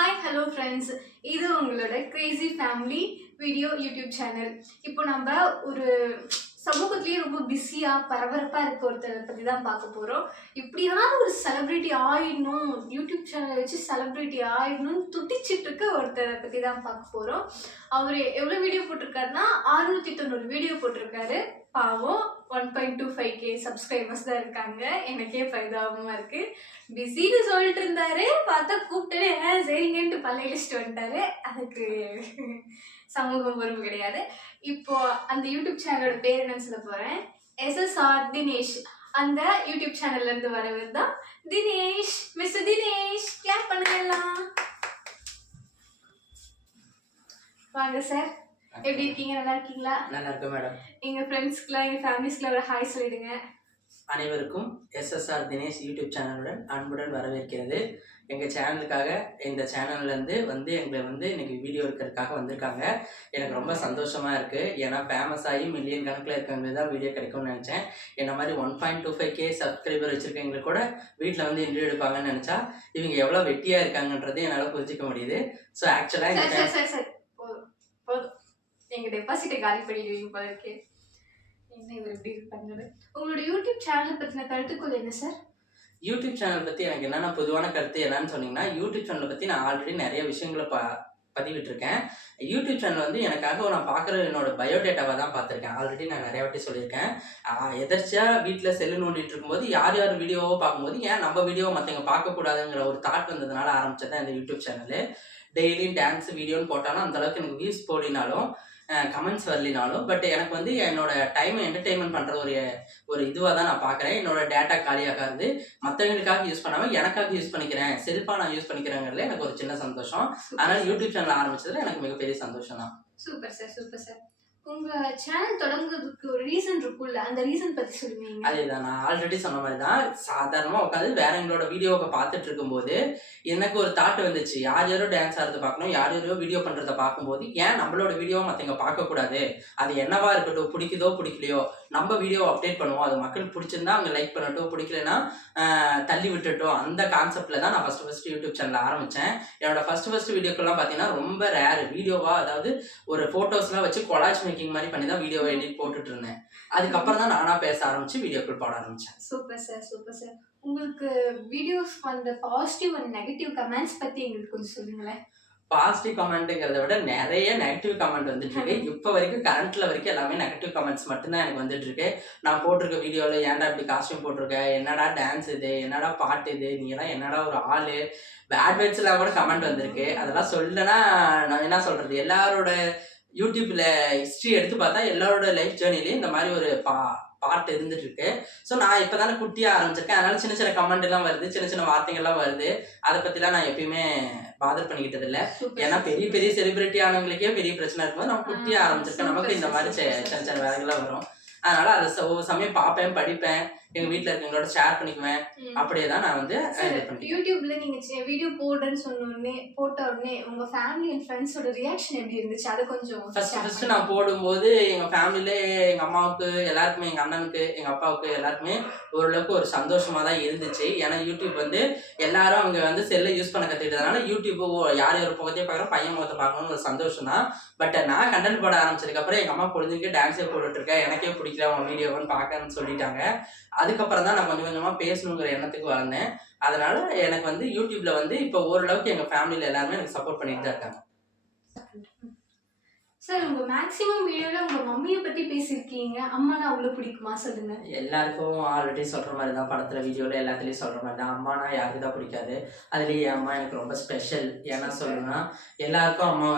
Hi hello friends, இது உங்களோட Crazy family video YouTube channel. இப்போ நம்ம ஒரு சமூகத்திலேயே ரொம்ப பிஸியாக பரபரப்பாக இருக்க ஒருத்தரை பற்றி தான் பார்க்க போகிறோம். இப்படியான ஒரு செலிப்ரிட்டி ஆயிடணும், யூடியூப் சேனலை வச்சு செலிப்ரிட்டி ஆயிடணும்னு துடிச்சிட்டு இருக்க ஒருத்தரை பற்றி தான் பார்க்க போகிறோம். அவர் எவ்வளோ வீடியோ போட்டிருக்காருன்னா 690 வீடியோ போட்டிருக்காரு. பாவம் 1.25K சப்ஸ்கிரைபர்ஸ் தான் இருக்காங்க. எனக்கே பரிதாபமாக இருக்குது. பிஸின்னு சொல்லிட்டு இருந்தாரு, பார்த்தா கூப்பிட்டு சரிங்கன்ட்டு பல்லையிலிச்சிட்டு வந்துட்டாரு. அதுக்கு சமூகம் பொறுப்பு கிடையாது. இப்போ அந்த யூடியூப் சேனலோட பேர் என்னன்னு சொல்ல போகிறேன். SSR தினேஷ். அந்த யூடியூப் சேனல்ல இருந்து வரவர் தான் தினேஷ். மிஸ்டர் தினேஷ், கிளாப் பண்ணுங்க எல்லாம். வாங்க சார், எப்படி இருக்கீங்க? நல்லா இருக்கீங்களா? நல்லா இருக்கு மேடம். எங்க ஃப்ரெண்ட்ஸ்க்குலாம் எங்க ஃபேமிலிஸ்க்குலாம் ஒரு ஹாய் சொல்லிடுங்க. அனைவருக்கும் SSR தினேஷ் யூடியூப் சேனலுடன் அன்புடன் வரவேற்கிறது. எங்கள் சேனலுக்காக இந்த சேனல்லேருந்து எங்களை இன்னைக்கு வீடியோ எடுக்கிறதுக்காக வந்திருக்காங்க. எனக்கு ரொம்ப சந்தோஷமாக இருக்குது. ஏன்னா ஃபேமஸ் ஆகி மில்லியன் கணக்கில் இருக்கவங்களுக்கு தான் வீடியோ கிடைக்கும்னு நினச்சேன். என்ன மாதிரி 1.25K சப்ஸ்கிரைபர் வச்சுருக்கவங்களுக்கு கூட வீட்டில் இன்டர்வியூ எடுப்பாங்கன்னு நினச்சா இவங்க எவ்வளோ வெட்டியாக இருக்காங்கன்றது என்னால் புரிஞ்சிக்க முடியுது. ஸோ ஆக்சுவலாக போதும், எங்கள் டெபாசிட்டை காலி பண்ணிடுவீங்க போல இருக்கே. என்ன இவர் எப்படி இருப்பாங்க? உங்களோட யூடியூப் சேனல் பற்றின கருத்துக்கள் என்ன சார்? யூடியூப் சேனல் பற்றி எனக்கு என்னென்ன பொதுவான கருத்து என்னன்னு சொன்னீங்கன்னா, யூடியூப் சேனலை பற்றி நான் ஆல்ரெடி நிறைய விஷயங்களை பதிவிட்டிருக்கேன். யூடியூப் சேனல் எனக்காக நான் பார்க்குற என்னோட பயோடேட்டாவை தான் பார்த்துருக்கேன். ஆல்ரெடி நான் நிறைய வாட்டி சொல்லியிருக்கேன். எதர்ச்சியாக வீட்டில் செல்லு நோண்டிட்டு இருக்கும்போது யார் வீடியோவோ பார்க்கும்போது ஏன் நம்ம வீடியோவை மற்றவங்க பார்க்கக்கூடாதுங்கிற ஒரு தாட் வந்ததுனால ஆரம்பிச்சது தான் இந்த யூடியூப் சேனலு. டெய்லியும் டான்ஸ் வீடியோன்னு போட்டாலும் அந்தளவுக்கு எனக்கு வியூஸ் போடினாலும் கமெண்ட்ஸ் வரலினாலும் பட் எனக்கு என்னோட டைமை என்டர்டெயின்மெண்ட் பண்ணுற ஒரு இதுவாக தான் நான் பார்க்குறேன். என்னோட டேட்டா காலியாகாது, மற்றவங்களுக்காக யூஸ் பண்ணாமல் எனக்காக யூஸ் பண்ணிக்கிறேன், செல்ஃபாக நான் யூஸ் பண்ணிக்கிறேங்கிறதுல எனக்கு ஒரு சின்ன சந்தோஷம். அதனால் யூடியூப் சேனல் ஆரம்பிச்சதுல எனக்கு மிகப்பெரிய சந்தோஷம் தான். Super sir, super sir. உங்க சேனல் தொடங்குறதுக்கு ஒரு ரீசன் இருக்குல்ல, அந்த ரீசன் பத்தி சொல்லுவீங்க? அதேதான், நான் ஆல்ரெடி சொன்ன மாதிரி தான். சாதாரணமாக உட்காந்து வேற எங்களோட வீடியோவை பார்த்துட்டு இருக்கும்போது எனக்கு ஒரு தாட் வந்துச்சு. யாரோ டான்ஸ் ஆடுறத பார்க்கணும், யாரோ வீடியோ பண்றதை பார்க்கும்போது ஏன் நம்மளோட வீடியோவை மற்றவங்க பார்க்கக்கூடாது? அது என்னவா இருக்கட்டும், பிடிக்குதோ பிடிக்கலையோ நம்ம வீடியோ அப்டேட் பண்ணுவோம். அது மக்களுக்கு பிடிச்சிருந்தா அவங்க லைக் பண்ணட்டும், பிடிக்கலன்னா தள்ளி விட்டுட்டோம். அந்த கான்செப்ட்ல தான் நான் ஃபர்ஸ்ட் யூடியூப் சேனல் ஆரம்பிச்சேன். என்னோட ஃபர்ஸ்ட் வீடியோக்கெல்லாம் பார்த்தீங்கன்னா ரொம்ப ரேர் வீடியோவா, அதாவது ஒரு போட்டோஸ்லாம் வச்சு கொலாஜ் மேக்கிங் மாதிரி பண்ணி தான் வீடியோவை எடிட் போட்டுட்டு இருந்தேன். அதுக்கப்புறம் தான் நானா பேச ஆரம்பிச்சு வீடியோக்கள் போட ஆரம்பிச்சேன். Super sir, super sir. உங்களுக்கு வீடியோஸ் வந்த பாசிட்டிவ் அண்ட் நெகட்டிவ் கமெண்ட்ஸ் பத்தி எங்களுக்கு கொஞ்சம் சொல்லுங்களேன். பாசிட்டிவ் கமெண்ட்டுங்கிறத விட நிறைய நெகட்டிவ் கமெண்ட் வந்துட்டு இருக்கு. இப்போ வரைக்கும் கரண்ட்ல வரைக்கும் எல்லாமே நெகட்டிவ் கமெண்ட்ஸ் மட்டும்தான் எனக்கு வந்துட்டு இருக்கு. நான் போட்டிருக்க வீடியோவில் ஏன்டா இப்படி காஸ்டியூம் போட்டிருக்க, என்னடா டான்ஸ் இது, என்னடா பாட்டு இது, நீ எல்லாம் என்னடா ஒரு ஆளு, பேட் வேர்ட்ஸ் எல்லாம் கூட கமெண்ட் வந்திருக்கு. அதெல்லாம் சொல்லனா நான் என்ன சொல்றது, எல்லாரோட யூடியூப்ல ஹிஸ்ட்ரி எடுத்து பார்த்தா எல்லாரோட லைஃப் ஜேர்னிலையும் இந்த மாதிரி ஒரு பார்ட் இருந்துட்டு இருக்கு. ஸோ நான் இப்போதானே குட்டியாக ஆரம்பிச்சிருக்கேன். அதனால சின்ன சின்ன கமெண்ட் எல்லாம் வருது, சின்ன சின்ன வார்த்தைகள்லாம் வருது. அதை பற்றிலாம் நான் எப்பயுமே பாதர் பண்ணிக்கிட்டது இல்லை. ஏன்னா பெரிய செலிபிரிட்டி ஆனவங்களுக்கே பெரிய பிரச்சனை இருக்கும்போது நம்ம குட்டியாக ஆரம்பிச்சிருக்கேன். நமக்கு இந்த மாதிரி சின்ன சின்ன வேலைகள்லாம் வரும். அதனால அதை ஒவ்வொரு சமயம் பார்ப்பேன், படிப்பேன், எங்க வீட்டுல இருக்கவங்களோட ஷேர் பண்ணிக்குவேன். அப்படியே தான் நான் யூடியூப்ல நீங்க வீடியோ போடுறேன்னு போட்ட உடனே உங்க ஃபேமிலி அண்ட் ஃப்ரெண்ட்ஸோட ரியாக்ஷன் எப்படி இருந்துச்சு? அதை கொஞ்சம் ஃபர்ஸ்ட் நான் போடும்போது எங்க ஃபேமிலியில எங்க அம்மாவுக்கு எல்லாருக்குமே, எங்க அண்ணனுக்கு, எங்க அப்பாவுக்கு எல்லாருக்குமே ஓரளவுக்கு ஒரு சந்தோஷமா தான் இருந்துச்சு. ஏன்னா யூடியூப் எல்லாரும் அவங்க செல்லை யூஸ் பண்ண கத்துக்கிட்டதுனால யூடியூப் யார் ஒரு முகத்தையும் பார்க்குறோம், பையன் முகத்தை பார்க்கணும்னு ஒரு சந்தோஷம் தான். பட் நான் கண்டென்ட் போட ஆரம்பிச்சதுக்கு அப்புறம் எங்க அம்மா பொழுதுக்கு டான்ஸே போட்டுட்டு இருக்கேன், எனக்கே பிடிக்கல உன் வீடியோன்னு பார்க்கணும்னு சொல்லிட்டாங்க. அதுக்கப்புறம் தான் நான் கொஞ்சம் கொஞ்சமா பேசணுங்கிற எண்ணத்துக்கு வளர்ந்தேன். அதனால எனக்கு யூடியூப்ல இப்போ ஓரளவுக்கு எங்க ஃபேமிலியில எல்லாருமே எனக்கு சப்போர்ட் பண்ணிட்டு தான் இருக்காங்க. சார், உங்க மேக்ஸிமம் வீடியோல உங்க மம்மியை பத்தி பேசியிருக்கீங்க. அம்மானா அவ்வளவு பிடிக்குமா சொல்லுங்க? எல்லாருக்கும் ஆல்ரெடி சொல்ற மாதிரி தான், படத்துல வீடியோல எல்லாத்துலயும் சொல்ற மாதிரி தான். அம்மானா யாருக்கு தான் பிடிக்காது? அதுலயே என் அம்மா எனக்கு ரொம்ப ஸ்பெஷல். ஏன்னா சொல்லணும்னா எல்லாருக்கும் அம்மா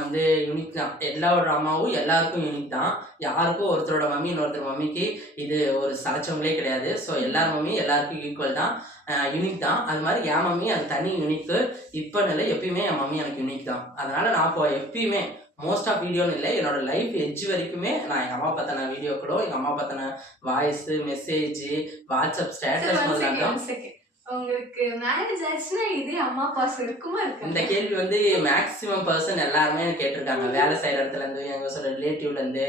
யூனிக் தான். எல்லாரோட அம்மாவும் எல்லாருக்கும் யூனிக் தான். யாருக்கும் ஒருத்தரோட மம்மி இன்னொருத்தர் மம்மிக்கு இது ஒரு சலைச்சவங்களே கிடையாது. ஸோ எல்லார் மம்மி எல்லாருக்கும் ஈக்குவல் தான், யூனிக் தான். அது மாதிரி என் மம்மி அது தனி யூனிக்கு. இப்போ இல்லை, எப்பயுமே என் மம்மி எனக்கு யூனிக் தான். அதனால நான் இப்போ எப்பயுமே மோஸ்ட் ஆஃப் வீடியோன்னு இல்லை, என்னோட லைஃப் எட்ஜ் வரைக்குமே நான் எங்கள் அம்மா பற்றின வீடியோக்களோ, எங்கள் அம்மா பற்றின வாய்ஸ் மெசேஜ், வாட்ஸ்அப் ஸ்டேட்டஸ் முதலாக. உங்களுக்கு மேரேஜ் ஆச்சுன்னா இதே அம்மா பாசம் இருக்குமா இந்த இருக்காது? கேள்வி வந்து மேக்ஸிமம் பர்சன் எல்லாருமே கேட்டிருக்காங்க. வேலை செய்யற இடத்துல இருந்து, எங்க சொல்ற ரிலேட்டிவ்ல இருந்து,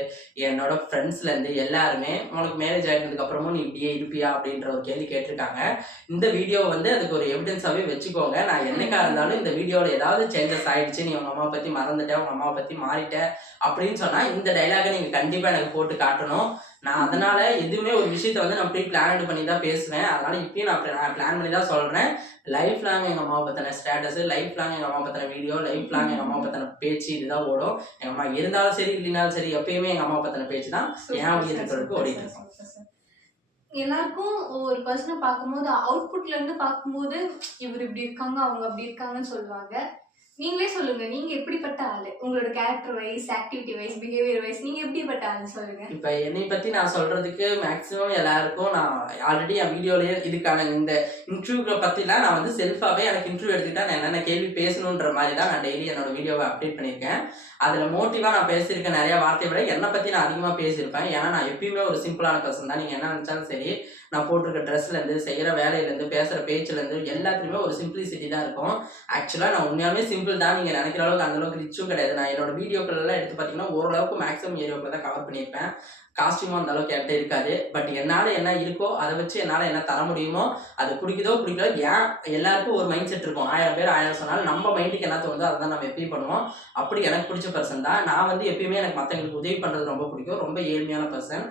என்னோட ஃப்ரெண்ட்ஸ்ல இருந்து எல்லாருமே உனக்கு மேரேஜ் ஆயிட்டதுக்கு அப்புறமும் நீ இப்படியே இருப்பியா அப்படின்ற ஒரு கேள்வி கேட்டிருக்காங்க. இந்த வீடியோ வந்து அதுக்கு ஒரு எவிடன்ஸாவே வச்சுக்கோங்க. நான் என்னைக்கா இருந்தாலும் இந்த வீடியோல ஏதாவது சேஞ்சஸ் ஆயிடுச்சு, நீ உங்க அம்மா பத்தி மறந்துட்ட, உங்க அம்மாவை பத்தி மாறிட்ட அப்படின்னு சொன்னா இந்த டைலாக நீங்க கண்டிப்பா எனக்கு போட்டு காட்டணும். நான் அதனால எதுவுமே ஒரு விஷயத்த வந்து நான் ப்ரீ பிளான் பண்ணி தான் பேசுவேன். அதனால இப்பயும் நான் பிளான் பண்ணி தான் சொல்றேன். லைஃப் லாங் எங்க அம்மாவை பத்தின ஸ்டேட்டஸ், லைஃப் லாங் எங்க அம்மா பத்தின வீடியோ, லைஃப் லாங் எங்க அம்மா பத்தின பேச்சு இதுதான் ஓடும். எங்க அம்மா இருந்தாலும் சரி இல்லைனாலும் சரி எப்பயுமே எங்க அம்மா பத்தின பேச்சு தான் என் உயிர் இருக்கிறதுக்கு ஓடிட்டு இருக்கும். எல்லாருக்கும் ஒரு பர்சனை பார்க்கும்போது அவுட்புட்ல இருந்து பார்க்கும்போது இவர் இப்படி இருக்காங்க அவங்க அப்படி இருக்காங்கன்னு சொல்லுவாங்க. நீங்களே சொல்லுங்க, நீங்க எப்படிப்பட்ட ஆளு? உங்களோட character wise, activity wise, behaviour wise நீங்க எப்படிப்பட்ட ஆளு சொல்லுங்க. இப்ப என்னை பத்தி நான் சொல்றதுக்கு மேக்ஸிமம் எல்லாருக்கும் நான் ஆல்ரெடி என் வீடியோலயே இதுக்கான இந்த இன்டர்வியூ பத்திலாம் நான் வந்து செல்ஃபாவே எனக்கு இன்டர்வியூ எடுத்துக்கிட்டா நான் என்னென்ன கேள்வி பேசணுன்ற மாதிரி தான் நான் டெய்லி என்னோட வீடியோவை அப்டேட் பண்ணியிருக்கேன். அதுல மோட்டிவா நான் பேசியிருக்க நிறைய வார்த்தையை விட என்னை பத்தி நான் அதிகமா பேசியிருப்பேன். ஏன்னா நான் எப்பயுமே ஒரு சிம்பிளான பர்சன் தான். நீங்க என்ன நினைச்சாலும் சரி, நான் போட்டிருக்க ட்ரெஸ்ல இருந்து, செய்யற வேலையில இருந்து, பேசுற பேச்சுல இருந்து எல்லாத்துலயுமே ஒரு சிம்பிளிசிட்டி தான் இருக்கும். ஆக்சுவலா நான் உண்மையாலுமே சிம்பிள் தான். நீங்க நினைக்கிற அளவுக்கு அந்த அளவுக்கு ரிச்சும் கிடையாது. நான் என்னோட வீடியோக்கள் எல்லாம் எடுத்து பாத்தீங்கன்னா ஓரளவுக்கு மேக்ஸிமம் ஏரியாவுக்குள்ள தான் கவர் பண்ணியிருப்பேன். காஸ்டியூமும் அந்த அளவுக்கு என்கிட்ட இருக்காது. பட் என்னால என்ன இருக்கோ அதை வச்சு என்னால என்ன தர முடியுமோ, அது பிடிக்குதோ பிடிக்கல. ஏன் எல்லாருக்கும் ஒரு மைண்ட் செட் இருக்கும். 1000 பேர் 1000 சொன்னாலும் நம்ம மைண்டுக்கு என்ன தோணுதோ அதை தான் நம்ம எப்பயும் பண்ணுவோம். அப்படி எனக்கு பிடிச்ச பர்சன் தான் நான். வந்து எப்பயுமே எனக்கு மற்றவங்களுக்கு உதவி பண்றது ரொம்ப பிடிக்கும். ரொம்ப ஏழ்மையான பர்சன்.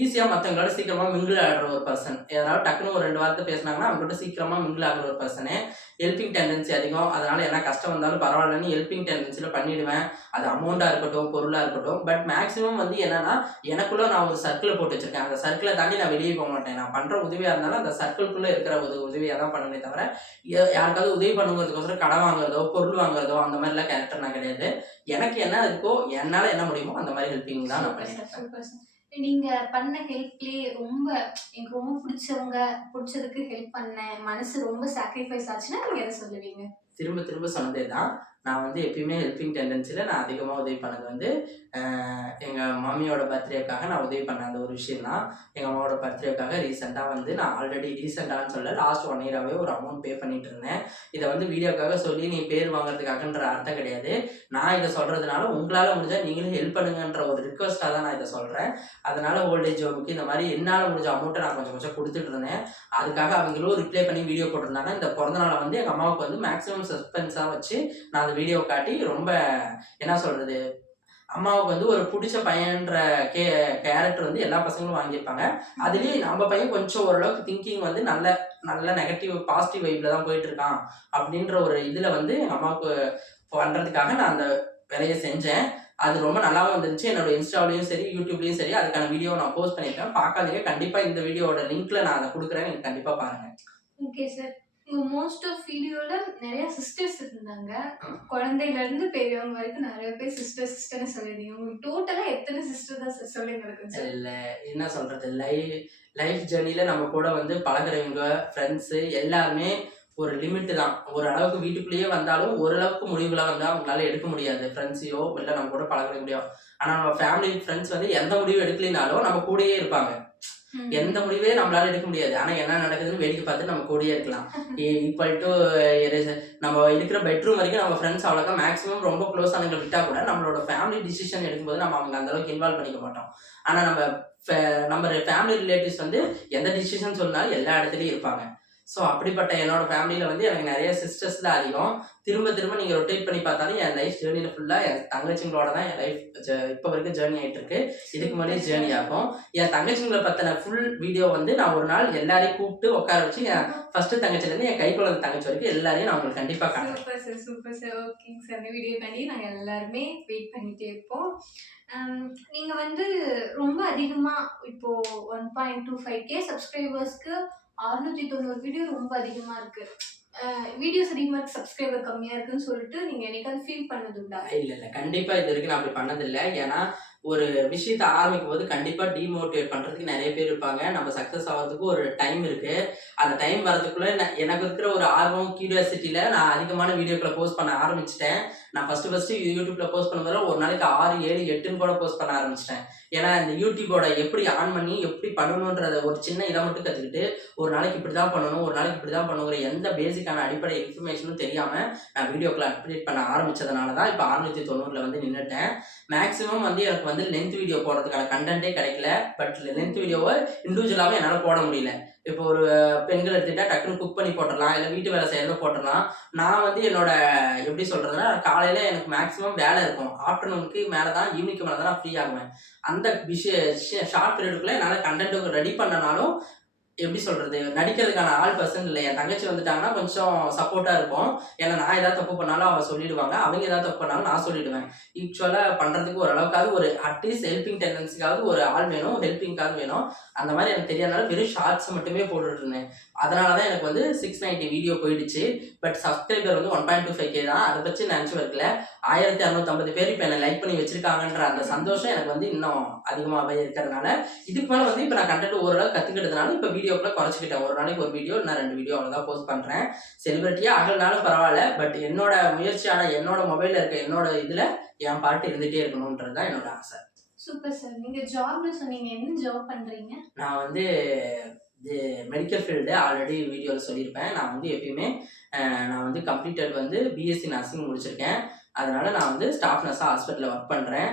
ஈஸியா மற்றவங்களோட சீக்கிரமா மிங்கிள் ஆடுற ஒரு பர்சன். ஏதாவது டக்குன்னு ஒரு 2 வார்த்தை பேசினாங்கன்னா அவங்ககிட்ட சீக்கிரமா மிங்கிள் ஆகுற ஒரு பர்சனு. ஹெல்பிங் டெண்டன்சி அதிகம். அதனால என்ன கஷ்டம் வந்தாலும் பரவாயில்லன்னு ஹெல்பிங் டெண்டன்சில பண்ணிடுவேன். அது அமௌண்டா இருக்கட்டும், பொருளா இருக்கட்டும். பட் மேக்ஸிமம் வந்து என்னன்னா, எனக்குள்ள நான் ஒரு சர்க்கிளை போட்டு வச்சிருக்கேன். அந்த சர்க்கிளை தாண்டி நான் வெளியே போக மாட்டேன். நான் பண்ற உதவியா இருந்தாலும் அந்த சர்க்கிள்குள்ள இருக்கிற ஒரு உதவியா தான் பண்ணுவேனே தவிர, யாருக்காவது உதவி பண்ணுங்கிறதுக்கோசரம் கடன் வாங்குறதோ, பொருள் வாங்குறதோ அந்த மாதிரிலாம் கேரக்டர் நான் கிடையாது. எனக்கு என்ன இருக்கோ, என்னால என்ன முடியுமோ அந்த மாதிரி ஹெல்பிங் தான் நான் பண்ணிருக்கேன். நீங்க பண்ண ஹெல்ப்லயே எனக்கு ரொம்ப பிடிச்சதுக்கு ஹெல்ப் பண்ணேன், மனசு ரொம்ப சாக்ரிஃபைஸ் ஆச்சுன்னா நீங்க எதை சொல்லுவீங்க? திரும்ப திரும்ப சொன்னதே தான். நான் வந்து எப்பயுமே ஹெல்பிங் டெண்டன்சில நான் அதிகமா உதவி பண்ணது வந்து எங்க மம்மியோட பர்த்டேக்காக நான் உதவி பண்ண அந்த ஒரு விஷயம் தான். எங்க அம்மாவோட பர்த்டேக்காக ரீசெண்டா வந்து நான் ஆல்ரெடி ரீசெண்டான்னு சொல்ல லாஸ்ட் 1 இயராவே ஒரு அமௌண்ட் பே பண்ணிட்டு இருந்தேன். இதை வந்து வீடியோக்காக சொல்லி நீ பேர் வாங்குறதுக்காகன்ற அர்த்தம் கிடையாது. நான் இதை சொல்றதுனால உங்களால முடிஞ்சா நீங்களும் ஹெல்ப் பண்ணுங்கன்ற ஒரு ரிக்வஸ்டா தான் நான் இதை சொல்றேன். அதனால ஓல்டேஜ் ஹோமுக்கு இந்த மாதிரி என்னால முடிஞ்ச அமௌண்ட்டை நான் கொஞ்சம் கொஞ்சம் கொடுத்துட்டு இருந்தேன். அதுக்காக அவங்களும் ரிப்ளை பண்ணி வீடியோ போட்டிருந்தாங்க. இந்த பிறந்த நாளை வந்து எங்க அம்மாவுக்கு வந்து மேக்ஸிமம் சஸ்பென்ஸா வச்சு நான் அந்த வீடியோ காட்டி ரொம்ப என்ன சொல்றது, அம்மாவுக்கு வந்து ஒரு பிடிச்ச பையன்ற கேரக்டர் வந்து எல்லா பசங்களும் வாங்கியிருப்பாங்க. அதுலயும் நம்ம பையன் கொஞ்சம் ஓரளவுக்கு திங்கிங் வந்து நல்ல நல்ல நெகட்டிவ் பாசிட்டிவ் வைப்ல தான் போயிட்டு இருக்கான் அப்படின்ற ஒரு இதுல வந்து எங்க அம்மாவுக்கு பண்றதுக்காக நான் அந்த வேலையை செஞ்சேன். அது ரொம்ப நல்லாவும் வந்துருச்சு. என்னோட இன்ஸ்டாவிலையும் சரி, யூடியூப்லயும் சரி அதுக்கான வீடியோ நான் போஸ்ட் பண்ணியிருக்கேன். பார்க்காதீங்க. கண்டிப்பா இந்த வீடியோட லிங்க்ல நான் அதை கொடுக்குறேன். நீங்க கண்டிப்பா பாருங்க. Okay sir. உங்க மோஸ்ட் ஆஃப் வீடியோல நிறைய சிஸ்டர்ஸ் இருந்தாங்க. குழந்தையில இருந்து பெரியவங்க வரைக்கும் நிறைய பேர் சிஸ்டர்னு சொல்லிருந்தீங்க. உங்களுக்கு டோட்டலா எத்தனை சிஸ்டர் தான் சார் சொல்லுங்க எனக்கு? இல்ல என்ன சொல்றது, லைஃப் ஜேர்னில நம்ம கூட வந்து பழகுறவங்க, ஃப்ரெண்ட்ஸ் எல்லாருமே ஒரு லிமிட் தான். ஒரு அளவுக்கு வீட்டுக்குள்ளேயே வந்தாலும் ஓரளவுக்கு முடிவுகளை வந்து அவங்களால எடுக்க முடியாது. ஃப்ரெண்ட்ஸையோ இல்லை நம்ம கூட பழக முடியும். ஆனா நம்ம ஃபேமிலி ஃப்ரெண்ட்ஸ் வந்து எந்த முடிவும் எடுக்கலினாலும் நம்ம கூடயே இருப்பாங்க. எந்த முடிவே நம்மளால எடுக்க முடியாது. ஆனா என்ன நடக்குதுன்னு வேடிக்கை பார்த்து நம்ம கூடயே இருக்கலாம். ஈக்குவல் டு நம்ம இருக்கிற பெட்ரூம் வரைக்கும் நம்ம ஃப்ரெண்ட்ஸ் அவ்வளோக்கா மேக்ஸிமம் ரொம்ப க்ளோஸ் ஆனவங்க விட்டா கூட நம்மளோட ஃபேமிலி டிசிஷன் எடுக்கும்போது நம்ம அவங்க அந்த அளவுக்கு இன்வால்வ் பண்ணிக்க மாட்டோம். ஆனா நம்ம ஃபேமிலி ரிலேட்டிவ்ஸ் வந்து எந்த டிசிஷன் சொன்னாலும் எல்லா இடத்துலயும் இருப்பாங்க. ஸோ அப்படிப்பட்ட என்னோட ஃபேமிலியில் வந்து எனக்கு நிறைய சிஸ்டர்ஸ் தான் அதிகம். திரும்ப திரும்ப நீங்கள் ரொட்டேட் பண்ணி பார்த்தாலும் என் லைஃப் ஜேர்னியில் ஃபுல்லாக என் தங்கச்சிங்களோட தான் என் லைஃப் இப்போ வரைக்கும் ஜேர்னி ஆகிட்டு இருக்கு. இதுக்கு முன்னாடியே ஜேர்னி ஆகும். என் தங்கச்சிங்களை பற்றின ஃபுல் வீடியோ வந்து நான் ஒரு நாள் எல்லாரையும் கூப்பிட்டு உட்கார வச்சு என் ஃபர்ஸ்ட் தங்கச்சிலேருந்து என் கை குழந்தை தங்கச்சி வரைக்கும் எல்லாரையும் நான் உங்களுக்கு கண்டிப்பாக காட்டுறேன். Super sir. ஓகேங்க சார். அந்த வீடியோ பண்ணி நாங்கள் எல்லாருமே வெயிட் பண்ணிட்டே இருப்போம். நீங்க வந்து ரொம்ப அதிகமா இப்போ 1.25K சப்ஸ்கிரைபர்ஸ்க்கு 690 வீடியோ ரொம்ப அதிகமா இருக்கு. வீடியோஸ் அதிகமா இருக்கு, சப்ஸ்கிரைபர் கம்மியா இருக்குன்னு சொல்லிட்டு நீங்க என்னைக்காவது ஃபீல் பண்ணது உண்டா? இல்ல கண்டிப்பா இது வரைக்கும் நான் அப்படி பண்ணதில்லை. ஏன்னா ஒரு விஷயத்த ஆரம்பிக்கும் போது கண்டிப்பா டிமோட்டிவேட் பண்றதுக்கு நிறைய பேர் இருப்பாங்க. நம்ம சக்சஸ் ஆகிறதுக்கு ஒரு டைம் இருக்கு. அந்த டைம் வரதுக்குள்ள எனக்கு இருக்கிற ஒரு ஆர்வம், கியூரியாசிட்டில நான் அதிகமான வீடியோக்களை போஸ்ட் பண்ண ஆரம்பிச்சிட்டேன். நான் ஃபர்ஸ்ட் யூடியூப்ல போஸ்ட் பண்ணும்போது ஒரு நாளைக்கு 6, 7, 8ன்னு கூட போஸ்ட் பண்ண ஆரம்பிச்சிட்டேன். ஏன்னா இந்த யூடியூபோட எப்படி ஆன் பண்ணி எப்படி பண்ணணுன்றத ஒரு சின்ன இதை மட்டும் கத்துக்கிட்டு, ஒரு நாளைக்கு இப்படிதான் பண்ணணும், ஒரு நாளைக்கு இப்படிதான் பண்ணணுங்கிற எந்த பேசிக்கான அடிப்படை இன்ஃபர்மேஷனும் தெரியாம நான் வீடியோக்களை அப்டேட் பண்ண ஆரம்பிச்சதுனால தான் இப்போ 690ல வந்து நின்னுட்டேன். மேக்ஸிமம் வந்து எனக்கு வந்து லென்த் வீடியோ போடுறதுக்கான கண்டென்ட்டே கிடைக்கல. பட் லென்த் வீடியோவை இண்டிவிஜுவலாவே என்னால் போட முடியல. இப்போ ஒரு பெண்கள் எடுத்துக்கிட்டா டக்குன்னு குக் பண்ணி போட்டுடலாம், இல்லை வீட்டு வேலை செய்யறத போட்டுடலாம். நான் வந்து என்னோட எப்படி சொல்றதுன்னா, காலையில எனக்கு மேக்ஸிமம் வேலை இருக்கும். ஆஃப்டர்நூனுக்கு மேலே தான், ஈவினிங்க்கு மேலே தான் நான் ஃப்ரீ ஆகுவேன். அந்த ஷார்ட் பீரியடுக்குள்ள என்னால் கண்டென்ட் ரெடி பண்ணனாலும் எப்படி சொல்றது, நடிக்கிறதுக்கான ஆள் பர்சன் இல்லை. என் தங்கச்சி வந்துட்டாங்கன்னா கொஞ்சம் சப்போர்ட்டா இருக்கும். ஏன்னா நான் ஏதாவது தப்பு பண்ணாலும் அவ சொல்லிடுவாங்க, அவங்க ஏதாவது தப்பு பண்ணாலும் நான் சொல்லிடுவேன். ஈக்குவலா பண்றதுக்கு ஓரளவுக்காவது ஒரு அட்லீஸ்ட் ஹெல்பிங் டெண்டன்சிக்காவது ஒரு ஆள் வேணும், ஹெல்பிங்காவது வேணும். அந்த மாதிரி எனக்கு தெரியாதனால வெறும் ஷார்ட்ஸ் மட்டுமே போட்டுட்டு இருந்தேன். அதனாலதான் எனக்கு வந்து 690 வீடியோ போயிடுச்சு. பட் சப்ஸ்கிரைபர் வந்து 1.25K தான். அதை பற்றி நினைச்சு வைக்கல. 1650 பேர் இப்ப என்ன லைக் பண்ணி வச்சிருக்காங்கன்ற அந்த சந்தோஷம் எனக்கு வந்து இன்னும் அதிகமாகவே இருக்கிறதுனால, இதுக்கு மேல வந்து இப்ப நான் கண்டென்ட் ஓரளவு கத்துக்கிட்டதுனால இப்ப வீடியோக்குள்ள குறைச்சிக்கிட்டேன். ஒரு நாளைக்கு ஒரு வீடியோ, நான் 2 வீடியோ அவ்வளவுதான் போஸ்ட் பண்றேன். செலிபிரிட்டியா ஆகலனாலும் பரவாயில்ல. பட் என்னோட முயற்சியான என்னோட மொபைல்ல இருக்க என்னோட இதுல என் பாட்டு இருந்துட்டே இருக்கணும்ன்றதுதான் என்னோட ஆசை. Super sir. நீங்க ஜாப்னு சொன்னீங்க, என்ன ஜாப் பண்றீங்க? நான் வந்து மெடிக்கல் ஃபீல்டு ஆல்ரெடி வீடியோவில் சொல்லியிருப்பேன். நான் வந்து எப்பயுமே நான் வந்து கம்ப்ளீட்டட் வந்து பிஎஸ்சி நர்சிங் முடிச்சிருக்கேன். அதனால நான் வந்து ஸ்டாஃப் நர்ஸாக ஹாஸ்பிட்டலில் ஒர்க் பண்ணுறேன்.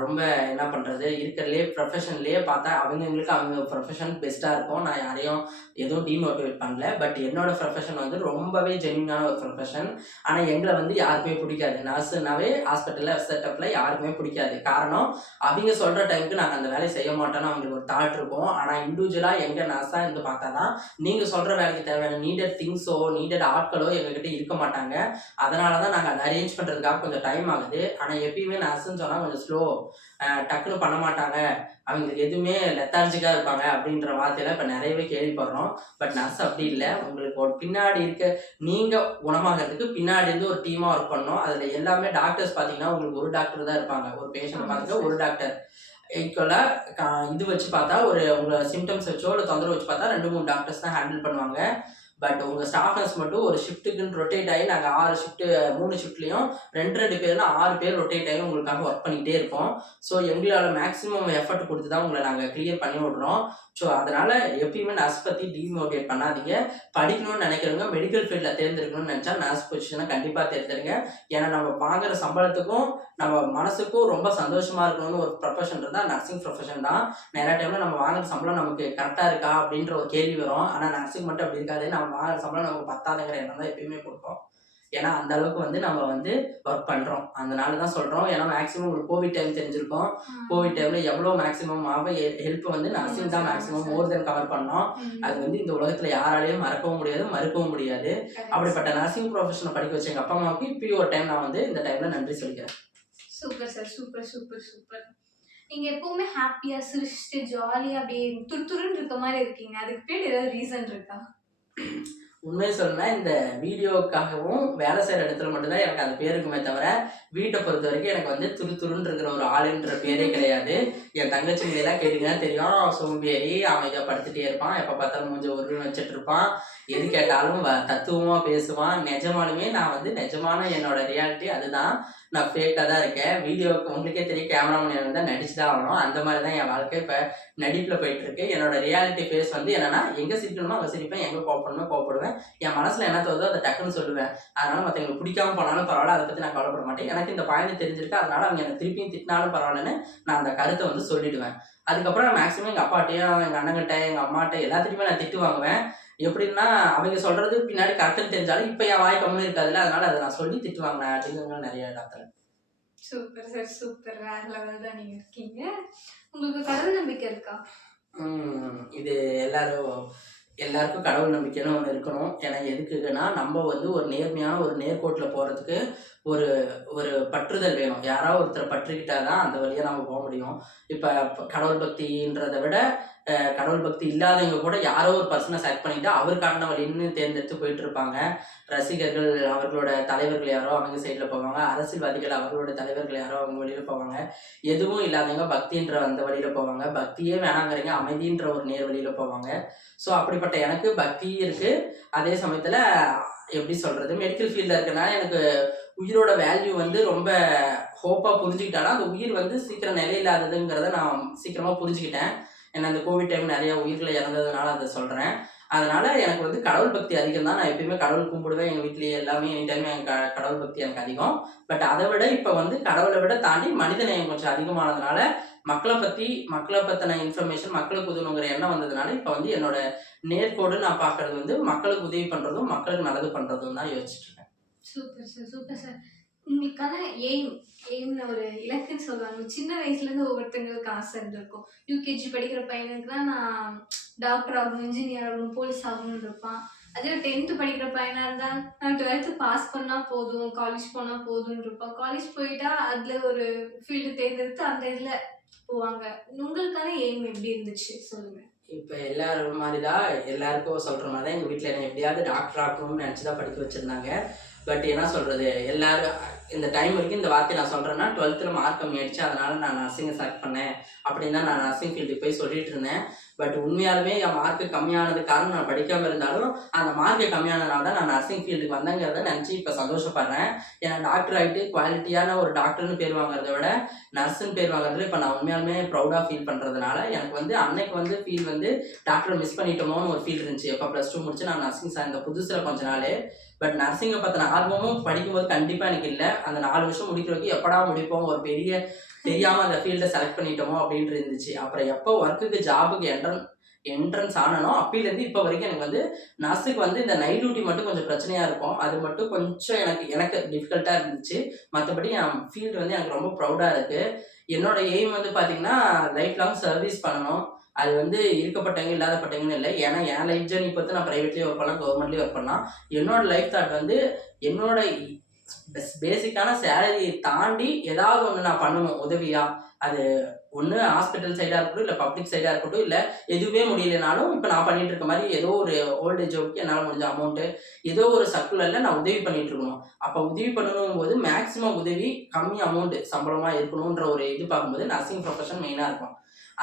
ரொம்ப என்ன பண்ணுறது, இருக்கிறதுலே ப்ரொஃபஷன்லேயே பார்த்தா அவங்களுக்கு அவங்க ப்ரொஃபஷன் பெஸ்ட்டாக இருக்கும். நான் யாரையும் எதுவும் டிமோட்டிவேட் பண்ணல. பட் என்னோட ப்ரொஃபஷன் வந்து ரொம்பவே ஜென்யூனான ஒரு ப்ரொஃபஷன். ஆனால் எங்களை வந்து யாருக்குமே பிடிக்காது. நர்ஸுனாவே ஹாஸ்பிட்டலில் செட்டப்பில் யாருக்குமே பிடிக்காது. காரணம், அவங்க சொல்கிற டைமுக்கு நாங்கள் அந்த வேலையை செய்ய மாட்டோம்னு அவங்களுக்கு ஒரு தாட் இருக்கும். ஆனால் இண்டிவிஜுவலாக எங்கள் நர்ஸாக இருந்து பார்த்தா தான் நீங்கள் சொல்கிற வேலைக்கு தேவையான நீடட் திங்ஸோ நீடட் ஆட்களோ எங்ககிட்ட இருக்க மாட்டாங்க. அதனால தான் நாங்கள் அதை அரேஞ்ச் பண்ணுறதுக்காக கொஞ்சம் டைம் ஆகுது. ஆனால் எப்பயுமே நர்ஸுன்னு சொன்னால் கொஞ்சம் ஸ்லோ, டக்குன்னு பண்ண மாட்டாங்க, அவங்களுக்கு எதுவுமே லெத்தார்ஜிக்காக இருப்பாங்க அப்படின்ற வார்த்தையில இப்போ நிறையவே கேள்விப்படுறோம். பட் நர்ஸ் அப்படி இல்லை. உங்களுக்கு ஒரு பின்னாடி இருக்க நீங்கள் குணமாகிறதுக்கு பின்னாடி இருந்து ஒரு டீமாக ஒர்க் பண்ணணும். அதில் எல்லாமே டாக்டர்ஸ் பார்த்தீங்கன்னா உங்களுக்கு ஒரு டாக்டர் தான் இருப்பாங்க. ஒரு பேஷண்ட் பார்த்துக்க ஒரு டாக்டர். ஈக்குவலாக இது வச்சு பார்த்தா ஒரு உங்கள் சிம்டம்ஸ் வச்சோ இல்லை தொந்தரவு வச்சு பார்த்தா 2-3 டாக்டர்ஸ் தான் ஹேண்டில் பண்ணுவாங்க. பட் உங்கள் ஸ்டாஃப் நர்ஸ் மட்டும் ஒரு ஷிஃப்ட்டுக்குன்னு ரொட்டேட் ஆகி நாங்கள் 6 ஷிஃப்ட்டு 3 ஷிஃப்ட்லேயும் 2 பேர்னா 6 பேர் ரொட்டேட் ஆகி உங்களுக்காக ஒர்க் பண்ணிகிட்டே இருக்கோம். ஸோ எங்களால் மேக்ஸிமம் எஃபர்ட் கொடுத்து தான் உங்களை நாங்கள் கிளியர் பண்ணி விட்றோம். ஸோ அதனால் எப்பயுமே நர்ஸ் பற்றி டிமோட்டிவேட் பண்ணாதீங்க. படிக்கணும்னு நினைக்கிறவங்க மெடிக்கல் ஃபீல்டில் தேர்ந்தெடுக்கணும்னு நினச்சா நர்ஸ் பொசிஷனை கண்டிப்பாக தேர்ந்தெடுங்க. ஏன்னா நம்ம வாங்குற சம்பளத்துக்கும் நம்ம மனசுக்கும் ரொம்ப சந்தோஷமாக இருக்கணும்னு ஒரு ப்ரொஃபஷன் இருந்தால் நர்சிங் ப்ரொஃபஷன் தான். நிறைய டைமில் நம்ம வாங்குற சம்பளம் நமக்கு கரெக்டாக இருக்கா அப்படின்ற ஒரு கேள்வி வரும். ஆனால் நர்சிங் மட்டும் அப்படி இருக்காது. நம்ம வாங்குற சம்பளம் நமக்கு பத்தாதுங்கிற எண்ணம் தான் எப்பயுமே கொடுக்கும். ஏன்னா அந்த அளவுக்கு வந்து நம்ம வந்து ஒர்க் பண்ணுறோம். அதனால தான் சொல்கிறோம். ஏன்னா மேக்ஸிமம் உங்களுக்கு கோவிட் டைம் தெரிஞ்சிருக்கும். கோவிட் டைமில் எவ்வளோ மேக்ஸிமம் ஹெல்ப் வந்து நர்சிங் தான் மேக்ஸிமம் மோர் தென் கவர் பண்ணோம். அது வந்து இந்த உலகத்தில் யாராலையும் மறக்கவும் முடியாது, மறுக்கவும் முடியாது. அப்படிப்பட்ட நர்சிங் ப்ரொஃபஷனை படிக்க வச்ச எங்கள் அப்பா அம்மாவுக்கு இப்பயும் ஒரு டைம் நான் வந்து இந்த டைமில் நன்றி சொல்லிக்கிறேன். Super sir. Super super super. நீங்க எப்பவுமே ஹாப்பியா சிரிச்சுட்டு ஜாலியா அப்படியே துருதுருன்னு இருக்க மாதிரி இருக்கீங்க. அதுக்கு பேர் ஏதாவது ரீசன் இருக்கா? உண்மையை சொல்லணும்னா இந்த வீடியோக்காகவும் வேலை செய்கிற இடத்துல மட்டும்தான் எனக்கு அந்த பேர் இருக்குமே தவிர, வீட்டை பொறுத்த வரைக்கும் எனக்கு வந்து துருதுருன்னு இருக்கிற ஒரு ஆளுன்ற பேரே கிடையாது. என் தங்கச்சிங்கெல்லாம் கேட்டீங்கன்னா தெரியும். சோம்பேறி, அமைதியாக படுத்துட்டே இருப்பான், எப்போ பார்த்தாலும் மூஞ்ச ஒரு வச்சுட்டு இருப்பான், எது கேட்டாலும் தத்துவமாக பேசுவான். நிஜமாலுமே நான் வந்து நிஜமான என்னோட ரியாலிட்டி அதுதான். நான் ஃபேக்காக தான் இருக்கேன். வீடியோவுக்கு உங்களுக்கே தெரியும், கேமராமேன் இருந்தால் நடிச்சு தான் ஆகணும். அந்த மாதிரி தான் என் வாழ்க்கை இப்போ நடிப்பில் போயிட்டுருக்கு. என்னோட ரியாலிட்டி ஃபேஸ் வந்து என்னென்னா, எங்கே சிரிக்கணுமோ அங்கே சிரிப்பேன், எங்கே கோப்படணுமோ கோப்படுவேன். என் மனசில் என்ன தோதோ அதை டக்குன்னு சொல்லுவேன். அதனால் மற்றவங்களுக்கு பிடிக்காம போனாலும் பரவாயில்ல, அதை பற்றி நான் கவலைப்பட மாட்டேன். எனக்கு இந்த பாயிண்ட் தெரிஞ்சிருக்கு, அதனால் அவங்க என்னை திருப்பியும் திட்டினாலும் பரவாயில்லன்னு நான் அந்த கருத்தை வந்து சொல்லிவிடுவேன். அதுக்கப்புறம் நான் மேக்ஸிமம் எங்கள் அப்பாட்டையும் எங்கள் அண்ணங்கிட்ட எங்கள் அம்மாட்ட எல்லாத்துட்டையுமே நான் திட்டு வாங்குவேன். எப்படின்னா, அவங்க சொல்கிறது பின்னாடி கரெக்டுன்னு தெரிஞ்சாலும் இப்போ என் வாய் கம்முன்னு இருக்காதுல்ல, அதனால் அதை நான் சொல்லி திட்டு வாங்கினேன் அப்படிங்கிறது நிறைய இடத்துல. Super sir. சூப்பர். வேற லெவல் தான் நீங்கள் இருக்கீங்க. உங்களுக்கு கடவுள் நம்பிக்கை இருக்கா? இது எல்லாருக்கும் கடவுள் நம்பிக்கைன்னு ஒன்று இருக்கணும். ஏன்னா எதுக்குன்னா, நம்ம வந்து ஒரு நேர்மையான ஒரு நேர்கோட்டில் போகிறதுக்கு ஒரு ஒரு பற்றுதல் வேணும். யாராவது ஒருத்தரை பற்றிக்கிட்டா தான் அந்த வழியாக நம்ம போக முடியும். இப்போ கடவுள் பக்தின்றதை விட கடவுள் பக்தி இல்லாதவங்க கூட யாரோ ஒரு பர்சனை செலக்ட் பண்ணிட்டு அவருக்கான வழின்னு தேர்ந்தெடுத்து போயிட்டு இருப்பாங்க. ரசிகர்கள் அவர்களோட தலைவர்கள் யாரோ அவங்க சைடில் போவாங்க, அரசியல்வாதிகள் அவர்களோட தலைவர்கள் யாரோ அவங்க வழியில் போவாங்க, எதுவும் இல்லாதவங்க பக்தின்ற அந்த வழியில் போவாங்க, பக்தியே வேணாங்கிறீங்க அமைதின்ற ஒரு நேர் வழியில் போவாங்க. ஸோ அப்படிப்பட்ட எனக்கு பக்தி இருக்குது. அதே சமயத்தில் எப்படி சொல்கிறது, மெடிக்கல் ஃபீல்டில் இருக்கனால எனக்கு உயிரோட வேல்யூ வந்து ரொம்ப ஹோப்பாக புரிஞ்சுக்கிட்டாலும் அந்த உயிர் வந்து சீக்கிரம் நிலையில்லாததுங்கிறத நான் சீக்கிரமாக புரிஞ்சுக்கிட்டேன். ஏன்னா இந்த கோவிட் டைம் நிறைய உயிர்களை இறந்ததுனால அதை சொல்கிறேன். அதனால எனக்கு வந்து கடவுள் பக்தி அதிகம் தான். நான் எப்பயுமே கடவுள் கும்பிடுவேன். எங்கள் வீட்லேயே எல்லாமே எனி டைம் என் கடவுள் பக்தி எனக்கு அதிகம். பட் அதை விட இப்போ வந்து கடவுளை விட தாண்டி மனிதநேயம் கொஞ்சம் அதிகமானதுனால மக்களை பற்றின இன்ஃபர்மேஷன் மக்களுக்கு உதவணுங்கிற எண்ணம் வந்ததுனால இப்போ வந்து என்னோட நேர்கோடு நான் பார்க்கறது வந்து மக்களுக்கு உதவி பண்ணுறதும் மக்களுக்கு நல்லது பண்ணுறதும் தான் யோசிச்சுட்டு இருக்கேன். Super sir, super sir. உங்களுக்கான எய்ம்னு ஒரு இலக்குன்னு சொல்லுவாங்க. சின்ன வயசுலேருந்து ஒவ்வொருத்தங்களுக்கு ஆசை இருந்திருக்கும். யூகேஜி படிக்கிற பையனுக்கு தான் நான் டாக்டர் ஆகணும், இன்ஜினியர் ஆகணும், போலீஸ் ஆகணும்னு இருப்பான். அதே 10th படிக்கிற பையனாக இருந்தால் நான் 12th பாஸ் பண்ணால் போதும், காலேஜ் போனால் போதும்னு இருப்பான். காலேஜ் போயிட்டா அதில் ஒரு ஃபீல்டு தேர்ந்தெடுத்து அந்த இதில் போவாங்க. உங்களுக்கான எய்ம் எப்படி இருந்துச்சு சொல்லுங்கள். இப்போ எல்லாரும் மாதிரி தான் எல்லாருக்கும் சொல்கிற மாதிரி தான் எங்கள் வீட்டில் என்ன எப்படியாவது டாக்டர் ஆகணும்னு நினச்சி தான் படிக்க வச்சுருந்தாங்க. பட் என்ன சொல்கிறது, எல்லாரும் இந்த டைம் வரைக்கும் இந்த வார்த்தையை நான் சொல்கிறேன்னா 12th மார்க் கம்மி ஆயிடுச்சு, அதனால் நான் நர்சிங்கை செலக்ட் பண்ணேன் அப்படின்னு தான் நான் நர்சிங் ஃபீல்டுக்கு போய் சொல்லிட்டு இருந்தேன். பட் உண்மையாலுமே என் மார்க்கு கம்மியானது காரணம் நான் படிக்காமல் இருந்தாலும் அந்த மார்க்கு கம்மியானதுனால தான் நான் நர்சிங் ஃபீல்டுக்கு வந்தேங்கிறத நினச்சி இப்போ சந்தோஷப்படுறேன். ஏன்னா டாக்டர் ஆகிட்டு குவாலிட்டியான ஒரு டாக்டர்னு பேர் வாங்குறத விட நர்ஸுன்னு பேர் வாங்குறதுல இப்போ நான் உண்மையாலுமே ப்ரௌடாக ஃபீல் பண்ணுறதுனால எனக்கு வந்து அன்னைக்கு வந்து ஃபீல் வந்து டாக்டரை மிஸ் பண்ணிட்டோமோன்னு ஒரு ஃபீல் இருந்துச்சு. எப்போ +2 முடிச்சு நான் நர்சிங் சேர்ந்த புதுசில் கொஞ்ச நாள். பட் நர்சிங்கை பற்றின ஆர்வமும் படிக்கும்போது கண்டிப்பாக எனக்கு இல்லை. அந்த 4 வருஷம் முடிக்கிற வரைக்கும் எப்படா முடிப்போம், ஒரு பெரிய தெரியாமல் அந்த ஃபீல்டை செலக்ட் பண்ணிட்டோமோ அப்படின்ட்டு இருந்துச்சு. அப்புறம் எப்போ ஒர்க்குக்கு ஜாபுக்கு என்ட்ரன்ஸ் ஆனனோ அப்போலேருந்து இப்போ வரைக்கும் எனக்கு வந்து நர்ஸுக்கு வந்து இந்த நைட் டியூட்டி மட்டும் கொஞ்சம் பிரச்சனையாக இருக்கும். அது மட்டும் கொஞ்சம் எனக்கு டிஃபிகல்ட்டாக இருந்துச்சு. மற்றபடி என் ஃபீல்டு வந்து எனக்கு ரொம்ப ப்ரௌடாக இருக்குது. என்னோட எய்ம் வந்து பார்த்திங்கன்னா லைஃப் லாங் சர்வீஸ் பண்ணணும். அது வந்து இருக்கப்பட்டவங்க இல்லாதப்பட்டவங்கன்னு இல்லை. ஏன்னா என் லைஃப் ஜேர்னி பொறுத்து நான் ப்ரைவேட்லேயே ஒர்க் பண்ணலாம், கவர்மெண்ட்லேயே ஒர்க் பண்ணலாம். என்னோட லைஃப் தாட் வந்து என்னோட பேசிக்கான சேலரியை தாண்டி ஏதாவது ஒன்று நான் பண்ணணும் உதவியாக. அது ஒன்று ஹாஸ்பிட்டல் சைடாக இருக்கட்டும், இல்லை பப்ளிக் சைடாக இருக்கட்டும், இல்லை எதுவுமே முடியலைனாலும் இப்போ நான் பண்ணிட்டு இருக்க மாதிரி ஏதோ ஒரு ஓல்டேஜ் ஹோம்க்கு என்னால் முடிஞ்ச அமௌண்ட்டு ஏதோ ஒரு சர்க்குலரில் நான் உதவி பண்ணிட்டு இருக்கணும். அப்போ உதவி பண்ணணும் போது மேக்ஸிமம் உதவி கம்மி அமௌண்ட்டு சம்பளமாக இருக்கணுன்ற ஒரு இது பார்க்கும்போது நர்சிங் ப்ரொஃபஷன் மெயினாக இருக்கும்.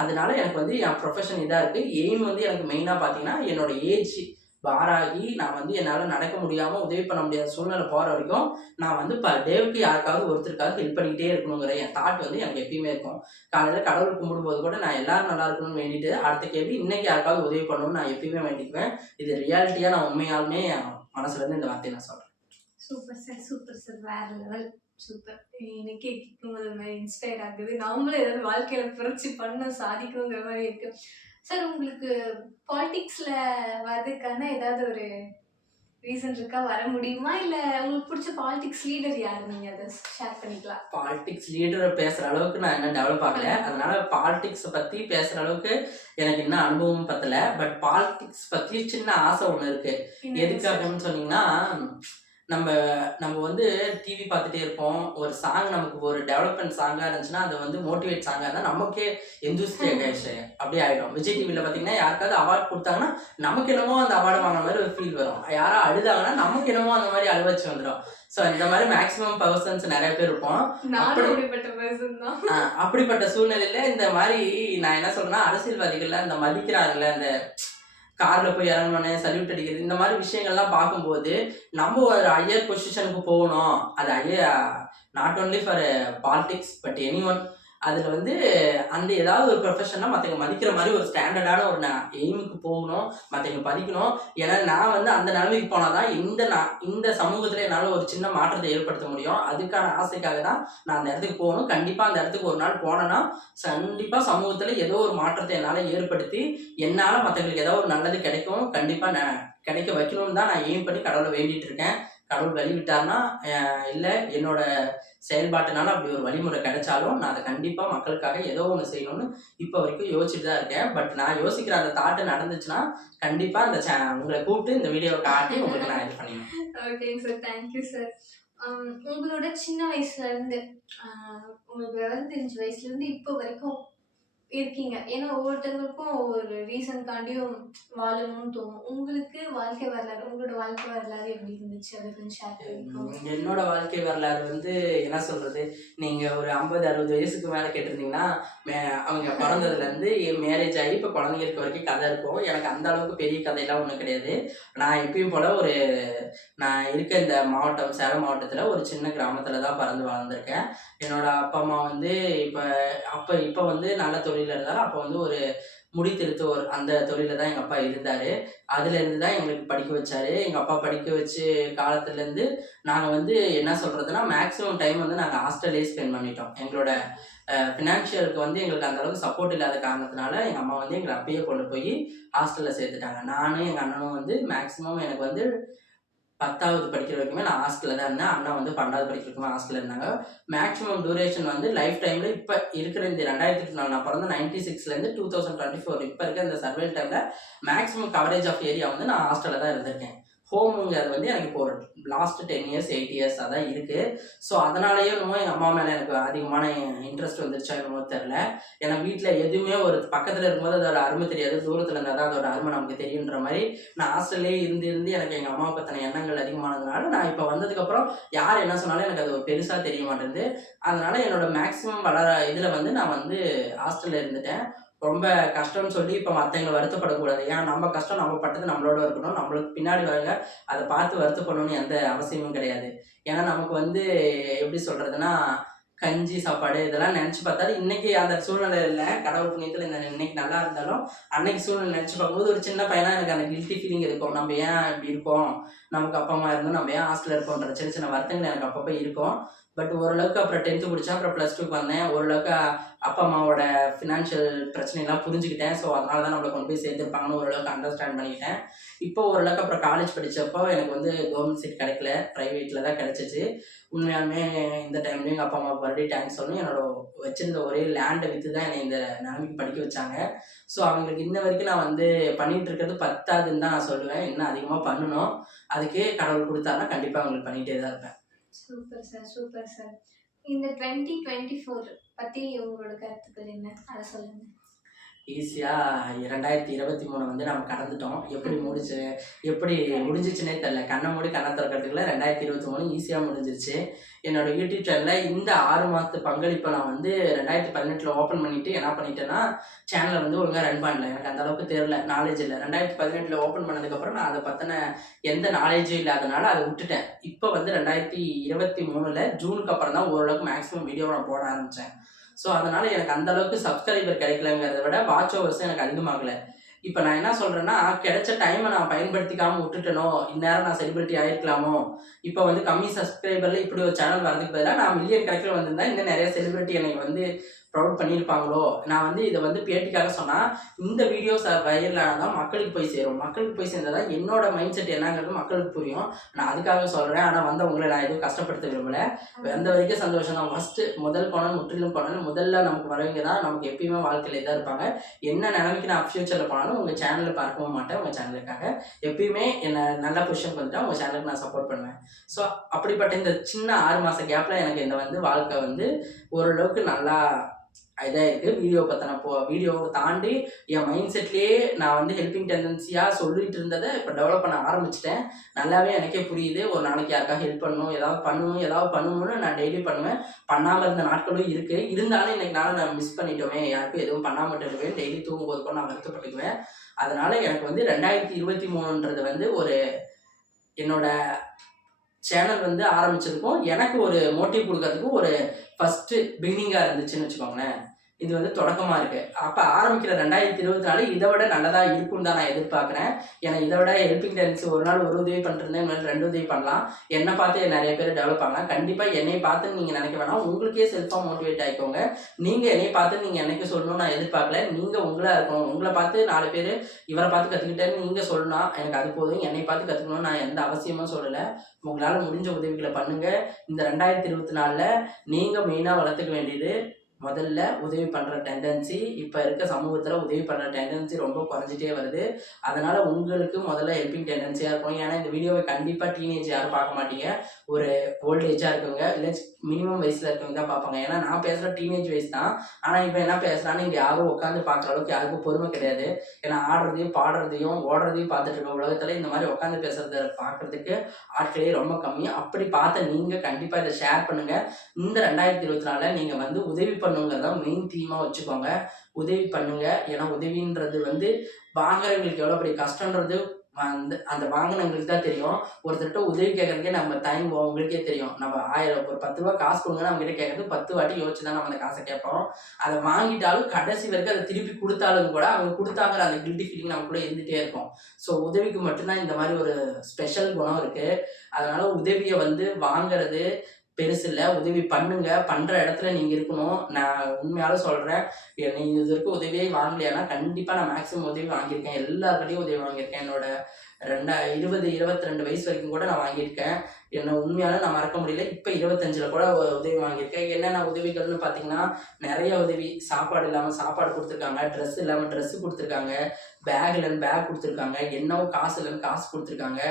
அதனால எனக்கு வந்து என் ப்ரொஃபஷன் இதாக இருக்குது. எய்ம் வந்து எனக்கு மெயினாக பார்த்தீங்கன்னா என்னோட ஏஜ் பாராகி நான் வந்து என்னால் நடக்க முடியாமல் உதவி பண்ண முடியாத சூழ்நிலை போகிற வரைக்கும் நான் வந்து டேவுக்கு யாருக்காவது ஒருத்தருக்காவது ஹெல்ப் பண்ணிக்கிட்டே இருக்கணுங்கிற என் தாட் வந்து எனக்கு எப்பயுமே இருக்கும். காலையில் கடவுள் கும்பிடும்போது கூட நான் எல்லாரும் நல்லா இருக்கணும்னு வேண்டிட்டு அடுத்த கேள்வி இன்னைக்கு யாருக்காவது உதவி பண்ணணும்னு நான் எப்பயுமே வேண்டிக்குவேன். இது ரியாலிட்டியாக நான் உண்மையாலுமே என் மனசுலேருந்து இந்த வார்த்தையை நான் சொல்கிறேன். சூப்பர் சார், சூப்பர் சார், வேற லெவல். சூப்பர். எனக்கே கேட்கும்போது ஒரு மாதிரி இன்ஸ்பயர் ஆகுது. நாமளும் ஏதாவது வாழ்க்கையில் புரட்சி பண்ணணும், சாதிக்கணுங்கிற மாதிரி இருக்கு. சார், உங்களுக்கு பாலிடிக்ஸில் வர்றதுக்கான ஏதாவது ஒரு ரீசன் இருக்கா? வர முடியுமா? இல்லை உங்களுக்கு பிடிச்ச பாலிடிக்ஸ் லீடர் யார்? நீங்கள் அதை ஷேர் பண்ணிக்கலாம். பாலிடிக்ஸ் லீடரை பேசுகிற அளவுக்கு நான் இன்னும் டெவலப் ஆகலை. அதனால பாலிடிக்ஸை பற்றி பேசுகிற அளவுக்கு எனக்கு இன்னும் அனுபவம் பத்தலை. பட் பாலிடிக்ஸ் பற்றி சின்ன ஆசை ஒன்று இருக்குது. எதுக்கு அப்படின்னு சொன்னீங்கன்னா, நம்ம வந்து டிவி பார்த்துட்டே இருப்போம். ஒரு சாங் நமக்கு ஒரு டெவலப்மெண்ட் சாங்காக இருந்துச்சுன்னா அது வந்து மோட்டிவேட் சாங்காக இருந்தால் நமக்கே எந்தூசியாஸ்டிக் ஆயிடுச்சு அப்படியே ஆகிடும். விஜய் டிவியில் பார்த்தீங்கன்னா யாருக்காவது அவார்டு கொடுத்தாங்கன்னா நமக்கு என்னமோ அந்த அவார்டு வாங்கின மாதிரி ஒரு ஃபீல் வரும். யாரோ அழுதாங்கன்னா நமக்கு என்னமோ அந்த மாதிரி அழுவச்சு வந்துடும். ஸோ இந்த மாதிரி மேக்ஸிமம் பர்சன்ஸ் நிறைய பேர் இருப்போம். அப்படிப்பட்ட சூழ்நிலையில் இந்த மாதிரி நான் என்ன சொல்றேன்னா, அரசியல்வாதிகள்லாம் இந்த மதிக்கிறாங்கல்ல, இந்த காரில் போய் இறங்கணுன்னே சல்யூட் அடிக்கிறது, இந்த மாதிரி விஷயங்கள்லாம் பார்க்கும்போது நம்ம ஒரு ஹையர் பொசிஷனுக்கு போகணும். அது not only for politics but any one. அதில் வந்து அந்த ஏதாவது ஒரு ப்ரொஃபஷனாக மற்றவங்க மதிக்கிற மாதிரி ஒரு ஸ்டாண்டர்டான ஒரு எய்முக்கு போகணும், மற்றவங்க படிக்கணும். ஏன்னா நான் வந்து அந்த நிலைமைக்கு போனால் தான் இந்த சமூகத்தில் என்னால் ஒரு சின்ன மாற்றத்தை ஏற்படுத்த முடியும். அதுக்கான ஆசைக்காக தான் நான் அந்த இடத்துக்கு போகணும். கண்டிப்பாக அந்த இடத்துக்கு ஒரு நாள் போனேன்னா கண்டிப்பாக சமூகத்தில் ஏதோ ஒரு மாற்றத்தை என்னால் ஏற்படுத்தி என்னால் மற்றவங்களுக்கு ஏதோ ஒரு நல்லது கிடைக்கும், கண்டிப்பாக நான் கிடைக்க வைக்கணும்னு தான் நான் எய்ம் பண்ணி கடவுளை வேண்டிகிட்டு இருக்கேன். கடவுள் வழிவிட்டார்னா இல்லை என்னோட செயல்பாட்டுனால அப்படி ஒரு வழிமுறை கிடைச்சாலும் நான் அதை கண்டிப்பாக மக்களுக்காக ஏதோ ஒன்று செய்யணும்னு இப்போ வரைக்கும் யோசிச்சுட்டு தான் இருக்கேன். பட் நான் யோசிக்கிற அந்த தாட்டு நடந்துச்சுன்னா கண்டிப்பாக அந்த உங்களை கூப்பிட்டு இந்த வீடியோவை காட்டி உங்களுக்கு நான் இது பண்ணிடுவேன். ஓகேங்க சார், தேங்க்யூ சார். உங்களோட சின்ன வயசுலேருந்து உங்களுக்கு 25 வயசுலேருந்து இப்போ வரைக்கும் இருக்கீங்க. ஏன்னா ஒவ்வொருத்தவங்களுக்கும் ஒரு ரீசன்காண்டியும் வாழணும்னு தோணும். உங்களுக்கு வாழ்க்கை வரலாறு உங்களோட வாழ்க்கை வரலாறு எப்படி இருந்துச்சு? அத கொஞ்சம் ஷேர் பண்ணிக்கோங்க. என்னோட வாழ்க்கை வரலாறு வந்து என்ன சொல்றது, நீங்க ஒரு 50, 60 வயசுக்கு மேல கேட்டிருந்தீங்கன்னா, அவங்க பிறந்ததுலேருந்து மேரேஜ் ஆகி இப்போ குழந்தைங்க இருக்க வரைக்கும் கதை இருக்கும். எனக்கு அந்த அளவுக்கு பெரிய கதையெல்லாம் ஒன்றும் கிடையாது. நான் எப்பயும் போல நான் இருக்க இந்த மாவட்டம், சேலம் மாவட்டத்தில் ஒரு சின்ன கிராமத்தில் தான் பிறந்து வளர்ந்துருக்கேன். என்னோட அப்பா அம்மா வந்து இப்போ இப்போ வந்து நல்ல தொழிலில் இருந்தாலும், அப்போ வந்து ஒரு முடி திருத்துவோர் அந்த தொழிலில் தான் எங்கள் அப்பா இருந்தார். அதுலேருந்து தான் எங்களுக்கு படிக்க வச்சாரு. எங்கள் அப்பா படிக்க வச்சு காலத்துலேருந்து நாங்கள் வந்து என்ன சொல்கிறதுனா, மேக்ஸிமம் டைம் வந்து நாங்கள் ஹாஸ்டல்லே ஸ்பெண்ட் பண்ணிட்டோம். எங்களோட ஃபினான்ஷியலுக்கு வந்து எங்களுக்கு அந்த அளவுக்கு சப்போர்ட் இல்லாத காரணத்தினால எங்கள் அம்மா வந்து எங்களை அப்பயே கொண்டு போய் ஹாஸ்டலில் சேர்த்துட்டாங்க. நானும் எங்கள் அண்ணனும் வந்து மேக்ஸிமம் எனக்கு வந்து 10வது படிக்கிற வரைக்குமே நான் ஹாஸ்டலில் தான் இருந்தேன். அண்ணா வந்து 12வது படிக்கிற வரைக்குமே ஹாஸ்டலில் இருந்தாங்க. மேக்ஸிமம் டியூரேஷன் வந்து லைஃப் டைமில் இப்போ இருக்கிற இந்த 2004 நான் பிறந்த 96லேருந்து 2024 இப்போ இருக்க இந்த சர்வைல் டைமில் மேக்ஸிமம் கவரேஜ் ஆஃப் ஏரியா வந்து நான் ஹாஸ்டலில் தான் இருந்திருக்கேன். ஹோமுங்கிறது வந்து எனக்கு இப்போ ஒரு லாஸ்ட் 10 இயர்ஸ் 8 இயர்ஸாக தான் இருக்குது. ஸோ அதனாலேயே என்னமோ எங்கள் அம்மா மேலே எனக்கு அதிகமான இன்ட்ரெஸ்ட் வந்துருச்சா என்னமோ தெரில. ஏன்னா வீட்டில் எதுவுமே ஒரு பக்கத்தில் இருக்கும்போது அதோட அருமை தெரியாது, தூரத்தில் இருந்தால் தான் அதோட அருமை நமக்கு தெரியுன்ற மாதிரி நான் ஹாஸ்டல்லே இருந்து எனக்கு எங்கள் அம்மாவை பற்றின எண்ணங்கள் அதிகமானதுனால நான் இப்போ வந்ததுக்கப்புறம் யார் என்ன சொன்னாலும் எனக்கு அது பெருசாக தெரிய மாட்டேங்குது. அதனால் என்னோட மேக்ஸிமம் இதில் வந்து நான் வந்து ஹாஸ்டலில் இருந்துட்டேன். ரொம்ப கஷ்டம்னு சொல்லி இப்போ மற்றவங்க வருத்தப்படக்கூடாது. ஏன்னா நம்ம கஷ்டம் நம்ம பட்டது நம்மளோட இருக்கணும். நம்மளுக்கு பின்னாடி வரவங்க அதை பார்த்து வருத்தப்படணும்னு எந்த அவசியமும் கிடையாது. ஏன்னா நமக்கு வந்து எப்படி சொல்கிறதுனா, கஞ்சி சாப்பாடு இதெல்லாம் நினச்சி பார்த்தாலும் இன்றைக்கி அந்த சூழ்நிலை இல்லை. கடவுள் புண்ணியத்தில் இன்னைக்கு நல்லா இருந்தாலும் அன்னைக்கு சூழ்நிலை நினச்சி பார்க்கும்போது ஒரு சின்ன பையனாக எனக்கு அந்த கில்ட்டி ஃபீலிங் இருக்கும். நம்ம ஏன் இப்படி இருக்கோம், நமக்கு அப்பா அம்மா இருந்தோம், நம்ம ஏன் ஹாஸ்டலில் இருக்கோன்ற சின்ன சின்ன வருத்தங்கள் எனக்கு அப்பப்போ இருக்கும். பட் ஓரளவுக்கு அப்புறம் 10th முடித்தேன். அப்புறம் +2க்கு வந்தேன். ஓரளவுக்கு அப்பா அம்மாவோட ஃபினான்ஷியல் பிரச்சனைலாம் புரிஞ்சுக்கிட்டேன். ஸோ அதனால தான் நம்மளை கொண்டு போய் சேர்த்துருப்பாங்கன்னு ஓரளவுக்கு அண்டர்ஸ்டாண்ட் பண்ணிக்கிட்டேன். இப்போ ஓரளவுக்கு அப்புறம் காலேஜ் படித்தப்போ எனக்கு வந்து கவர்மெண்ட் சீட் கிடைக்கல, ப்ரைவேட்டில் தான் கிடச்சிச்சு. உண்மையாலுமே இந்த டைம்லேயும் எங்கள் அப்பா அம்மாவுக்கு மறுபடியும் தேங்க்ஸ் சொல்லணும். என்னோட வச்சிருந்த ஒரே லேண்டை விற்று தான் என்னை இந்த நிலைமைக்கு படிக்க வச்சாங்க. ஸோ அவங்களுக்கு இன்ன வரைக்கும் நான் வந்து பண்ணிகிட்டு இருக்கிறது பத்தாதுன்னு தான் நான் சொல்லுவேன். இன்னும் அதிகமாக பண்ணணும். அதுக்கே கடவுள் கொடுத்தாருன்னா கண்டிப்பாக அவங்களுக்கு பண்ணிகிட்டே தான் இருப்பேன். Super sir, super sir. இந்த 2024 பத்தி உங்களோட கருத்துக்கள் என்ன? அதை சொல்லுங்க. ஈஸியாக 2023 வந்து நம்ம கடந்துட்டோம். எப்படி முடிஞ்சிச்சுன்னே தெரில. கண்ணை மூடி கண்ணை திறக்கிறதுக்குள்ள 2023 ஈஸியாக முடிஞ்சிருச்சு. என்னோட யூடியூப் சேனலில் இந்த 6 மாதத்து பங்களிப்பை நான் வந்து 2018 ஓப்பன் பண்ணிவிட்டு என்ன பண்ணிட்டேன்னா, சேனலை வந்து ஒழுங்காக ரன் பண்ணல. எனக்கு அந்த அளவுக்கு தெரில, நாலேஜ் இல்லை. 2018 ஓப்பன் பண்ணதுக்கப்புறம் நான் அதை பற்றின எந்த நாலேஜும் இல்லாதனால அதை விட்டுட்டேன். இப்போ வந்து 2023 ஜூனுக்கு அப்புறம் தான் ஓரளவுக்கு மேக்ஸிமம் வீடியோ நான் போட ஆரம்பித்தேன். ஸோ அதனால் எனக்கு அந்தளவுக்கு சப்ஸ்கிரைபர் கிடைக்கலங்கிறத விட வாட்ச் ஓவர்ஸும் எனக்கு அதிகமாகலை. இப்போ நான் என்ன சொல்கிறேன்னா, கிடைச்ச டைமை நான் பயன்படுத்திக்காமல் விட்டுட்டேனோ, இந்நேரம் நான் செலிபிரிட்டி ஆகிருக்கலாமோ, இப்போ வந்து கம்மி சப்ஸ்கிரைபரில் இப்படி ஒரு சேனல் வரதுக்கு பதிலாக நான் மில்லியன் கணக்கில் வந்திருந்தா இன்னும் நிறைய செலிபிரிட்டி என்னை வந்து ப்ரௌட் பண்ணியிருப்பாங்களோ. நான் வந்து இதை வந்து பேட்டிக்காக சொன்னால், இந்த வீடியோஸ் வைரல் ஆனால் தான் மக்களுக்கு போய் சேரும். மக்களுக்கு போய் சேர்ந்தால் தான் என்னோட மைண்ட் செட் என்னங்கிறது மக்களுக்கு புரியும். நான் அதுக்காக சொல்கிறேன். ஆனால் வந்தவங்களை நான் எதுவும் கஷ்டப்படுத்த விரும்பலை. வந்த வரைக்கும் சந்தோஷம் தான். முதல் கோணல் முற்றிலும் கோணல் முதல்ல நமக்கு வரவங்க தான் நமக்கு எப்பயுமே வாழ்க்கையில் இதாக இருப்பாங்க. என்ன நிலைமைக்கு நான் ஃப்யூச்சரில் போனாலும் உங்கள் சேனலில் பார்க்கவும் மாட்டேன். உங்கள் சேனலுக்காக எப்பயுமே என்னை நல்ல பொசிஷன் வந்துட்டா உங்கள் சேனலுக்கு நான் சப்போர்ட் பண்ணுவேன். ஸோ அப்படிப்பட்ட இந்த சின்ன 6 மாத கேப்பில் எனக்கு இந்த வந்து வாழ்க்கை வந்து ஓரளவுக்கு நல்லா இதாக இருக்குது. வீடியோவை தாண்டி என் மைண்ட் செட்லேயே நான் வந்து ஹெல்பிங் டெண்டன்சியாக சொல்லிட்டு இருந்ததை இப்போ டெவலப் பண்ண ஆரம்பிச்சிட்டேன். நல்லாவே எனக்கே புரியுது. ஒரு நாளைக்கு யாருக்காக ஹெல்ப் பண்ணணும், ஏதாவது பண்ணணும்னு நான் டெய்லி பண்ணுவேன். பண்ணாமல் இருந்த நாட்களும் இருக்குது. இருந்தாலும் இன்றைக்கி நான் மிஸ் பண்ணிட்டோமே, யாருக்கும் எதுவும் பண்ணாமல் இருவேன். டெய்லி தூங்கும்போது கூட நான் வருத்தப்பட்டுக்குவேன். அதனால் எனக்கு வந்து 2023 வந்து ஒரு என்னோட சேனல் வந்து ஆரம்பிச்சிருக்கோம். எனக்கு ஒரு மோட்டிவ் கொடுக்கறதுக்கு ஒரு ஃபஸ்ட்டு பிகினிங்காக இருந்துச்சுன்னு வச்சுக்கோங்களேன். இது வந்து தொடக்கமாக இருக்குது. அப்போ ஆரம்பிக்கிற 2024 இதை விட நல்லதாக இருக்குன்னு தான் நான் எதிர்பார்க்குறேன். ஏன்னா இதை விட ஹெல்பிங் டெண்டன்சி ஒரு நாள் ஒரு உதவி பண்ணிருந்தேன், இன்னொரு 2 உதவி பண்ணலாம். என்னை பார்த்து நிறைய பேர் டெவலப் ஆகலாம். கண்டிப்பாக என்னை பார்த்து நீங்கள் நினைக்க வேணாம். உங்களுக்கே செல்ஃபாக மோட்டிவேட் ஆகிக்கோங்க. நீங்கள் என்னை பார்த்து நீங்கள் என்னைக்கு சொல்லணும்னு நான் எதிர்பார்க்கல. நீங்கள் உங்களாக இருக்கணும். உங்களை பார்த்து 4 பேர் இவரை பார்த்து கற்றுக்கிட்டேன்னு நீங்கள் சொல்லணும். எனக்கு அது போதும். என்னை பார்த்து கற்றுக்கணும்னு நான் எந்த அவசியமும் சொல்லலை. உங்களால் முடிஞ்ச உதவிகளை பண்ணுங்கள். இந்த 2024 நீங்கள் மெயினாக வளர்த்துக்க வேண்டியது முதல்ல உதவி பண்ணுற டெண்டன்சி இப்போ இருக்க சமூகத்தில் உதவி பண்ணுற டெண்டன்சி ரொம்ப குறைஞ்சிட்டே வருது. அதனால் உங்களுக்கு முதல்ல ஹெல்பிங் டெண்டன்சியாக இருக்கும். ஏன்னா இந்த வீடியோவை கண்டிப்பாக டீனேஜ் யாரும் பார்க்க மாட்டீங்க. ஒரு ஓல்டு ஏஜாக இருக்கவங்க இல்லை மினிமம் வயசில் இருக்கவங்க தான் பார்ப்பாங்க. ஏன்னா நான் பேசுகிற டீனேஜ் வயசு தான். ஆனால் இப்போ என்ன பேசுகிறான்னு இங்கே யாரும் உட்காந்து பார்க்குற அளவுக்கு யாருக்கும் பொறுமை கிடையாது. ஏன்னா ஆடுறதையும் பாடுறதையும் ஓடுறதையும் பார்த்துட்டு இருக்க உலகத்தில் இந்த மாதிரி உட்காந்து பேசுகிறத பார்க்குறதுக்கு ஆட்களே ரொம்ப கம்மி. அப்படி பார்த்த நீங்கள் கண்டிப்பாக இதை ஷேர் பண்ணுங்கள். இந்த 2024 நீங்கள் வந்து உதவி பண்ணுங்கிறத மெயின் தீமாக வச்சுக்கோங்க. உதவி பண்ணுங்க. ஏன்னா உதவின்றது வந்து வாங்குறவங்களுக்கு எவ்வளோ பெரிய கஷ்டன்றது அந்த வாங்கினவங்களுக்கு தான் தெரியும். ஒருத்தர்கிட்ட உதவி கேட்கறதுக்கே நம்ம தயங்குவோம். உங்களுக்கே தெரியும். நம்ம 1000 ஒரு 10 ரூபா காசு கொடுங்கன்னா நம்ம கிட்ட கேட்கறது 10 வாட்டி யோசிச்சு தான் நம்ம அந்த காசை கேட்போம். அதை வாங்கிட்டாலும் கடைசி வரைக்கும் அதை திருப்பி கொடுத்தாலும் கூட அவங்க கொடுத்தாங்கிற அந்த கில்ட்டி ஃபீலிங் நமக்குள்ள இருந்துகிட்டே இருக்கும். ஸோ உதவிக்கு மட்டும்தான் இந்த மாதிரி ஒரு ஸ்பெஷல் குணம் இருக்குது. அதனால உதவியை வந்து வாங்குறது பெருசு இல்லை. உதவி பண்ணுங்க. பண்ணுற இடத்துல நீங்கள் இருக்கணும். நான் உண்மையாலும் சொல்கிறேன். நீங்கள் இது வரைக்கும் உதவியே வாங்கலையானா கண்டிப்பாக நான் மேக்ஸிமம் உதவி வாங்கியிருக்கேன். எல்லாருக்கிட்டையும் உதவி வாங்கியிருக்கேன். என்னோட 22 வயசு வரைக்கும் கூட நான் வாங்கியிருக்கேன். என்னை உண்மையாலும் நான் மறக்க முடியல. இப்போ 25ல் கூட உதவி வாங்கியிருக்கேன். என்னென்ன உதவிகள்னு பார்த்தீங்கன்னா நிறைய உதவி. சாப்பாடு இல்லாமல் சாப்பாடு கொடுத்துருக்காங்க, ட்ரெஸ் இல்லாமல் ட்ரெஸ்ஸு கொடுத்துருக்காங்க, பேக் இல்லைன்னு பேக் கொடுத்துருக்காங்க, என்னவோ காசு இல்லைன்னு காசு கொடுத்துருக்காங்க.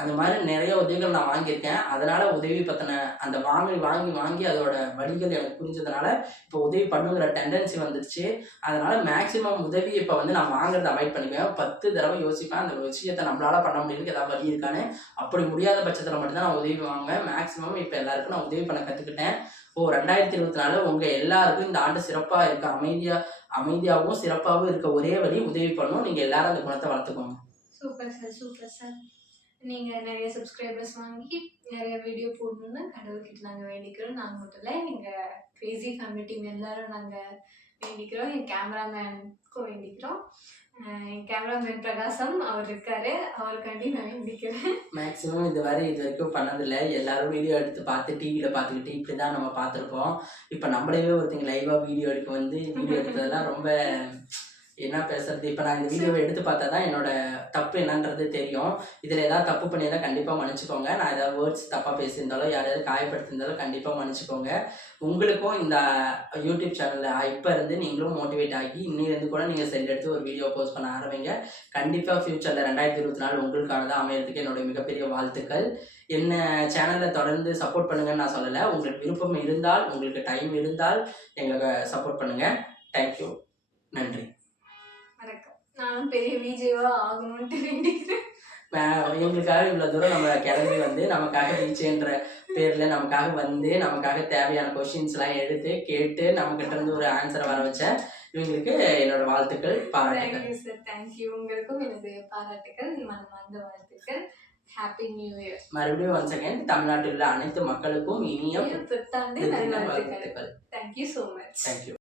அந்த மாதிரி நிறைய உதவிகள் நான் வாங்கியிருக்கேன். அதனால உதவி பற்றின அந்த வாங்கி அதோட வழிகள் எனக்கு புரிஞ்சதுனால இப்போ உதவி பண்ணுங்கிற டெண்டன்சி வந்துருச்சு. அதனால மேக்சிமம் உதவி இப்போ வந்து நான் வாங்குறத அவாய்ட் பண்ணிக்குவேன். 10 தடவை யோசிப்பேன். அந்த விஷயத்தை நம்மளால பண்ண முடியுதுக்கு ஏதாவது வழி இருக்கான்னு. அப்படி முடியாத பட்சத்தில் மட்டும்தான் நான் உதவி வாங்குவேன். மேக்சிமம் இப்போ எல்லாருக்கும் நான் உதவி பண்ண கற்றுக்கிட்டேன். 2024 உங்கள் எல்லாருக்கும் இந்த ஆண்டு சிறப்பாக இருக்க அமைதியாகவும் சிறப்பாகவும் இருக்க ஒரே வழி உதவி பண்ணணும். நீங்கள் எல்லாரும் அந்த குணத்தை வளர்த்துக்கோங்க. Super sir, super sir. நீங்கள் நிறைய சப்ஸ்கிரைபர்ஸ் வாங்கி நிறைய வீடியோ போடணுன்னு கடவுள்கிட்ட நாங்கள் வேண்டிக்கிறோம். நாங்கள் மட்டும் இல்லை, எங்கள் கிரேசி ஃபேமிலி டீம் எல்லாரும் நாங்கள் வேண்டிக்கிறோம். என் கேமராமேனுக்கும் வேண்டிக்கிறோம். என் கேமராமேன் பிரகாசம் அவர் இருக்காரு, அவருக்காண்டி நான் வேண்டிக்கிறேன். மேக்ஸிமம் இது வரைக்கும் பண்ணதில்லை. எல்லாரும் வீடியோ எடுத்து பார்த்து டிவியில் பார்த்துக்கிட்டு இப்படி தான் நம்ம பார்த்துருப்போம். இப்போ நம்மளவே ஒருத்தங்க லைவாக வீடியோ எடுத்ததெல்லாம் ரொம்ப என்ன பேசுறது. இப்போ நான் இந்த வீடியோவை எடுத்து பார்த்தா தான் என்னோட தப்பு என்னன்றது தெரியும். இதில் ஏதாவது தப்பு பண்ணியிருந்தால் கண்டிப்பாக மன்னிச்சுக்கோங்க. நான் ஏதாவது வேர்ட்ஸ் தப்பாக பேசியிருந்தாலும் யாரையாவது காயப்படுத்தியிருந்தாலும் கண்டிப்பாக மன்னிச்சுக்கோங்க. உங்களுக்கும் இந்த யூடியூப் சேனலில் இப்போ இருந்து நீங்களும் மோட்டிவேட் ஆகி இன்னிலேருந்து கூட நீங்கள் செல் எடுத்து ஒரு வீடியோ போஸ்ட் பண்ண ஆரம்பிங்க. கண்டிப்பாக ஃப்யூச்சரில் 2024 உங்களுக்கானதாக அமையறதுக்கு என்னோட மிகப்பெரிய வாழ்த்துக்கள். என்ன சேனலை தொடர்ந்து சப்போர்ட் பண்ணுங்கன்னு நான் சொல்லலை. உங்களுக்கு விருப்பம் இருந்தால், உங்களுக்கு டைம் இருந்தால் எங்களுக்கு சப்போர்ட் பண்ணுங்கள். தேங்க்யூ. நன்றி. வணக்கம். நானும் பெரிய விஜேவா ஆகணும்ட்டு வேண்டிக்கிறேன். எங்களுக்காக இவ்வளோ தூரம் நம்ம கிளம்பி வந்து நமக்காக ரீச்ன்ற பேரில் நமக்காக தேவையான கொஷின்ஸ்லாம் எடுத்து கேட்டு நம்மகிட்ட இருந்து ஒரு ஆன்சரை வர வச்ச இவங்களுக்கு என்னோட வாழ்த்துக்கள், பாராட்டுகள். Thank you sir, thank you. உங்களுக்கும் எனது பாராட்டுகள், மனமார்ந்த வாழ்த்துக்கள். Happy new year. மறுபடியும் ஒன்ஸ் அகைன் தமிழ்நாட்டில் உள்ள அனைத்து மக்களுக்கும் இனிய புத்தாண்டு நல்வாழ்த்துக்கள். வாழ்த்துக்கள். Thank you so much. தேங்க்யூ.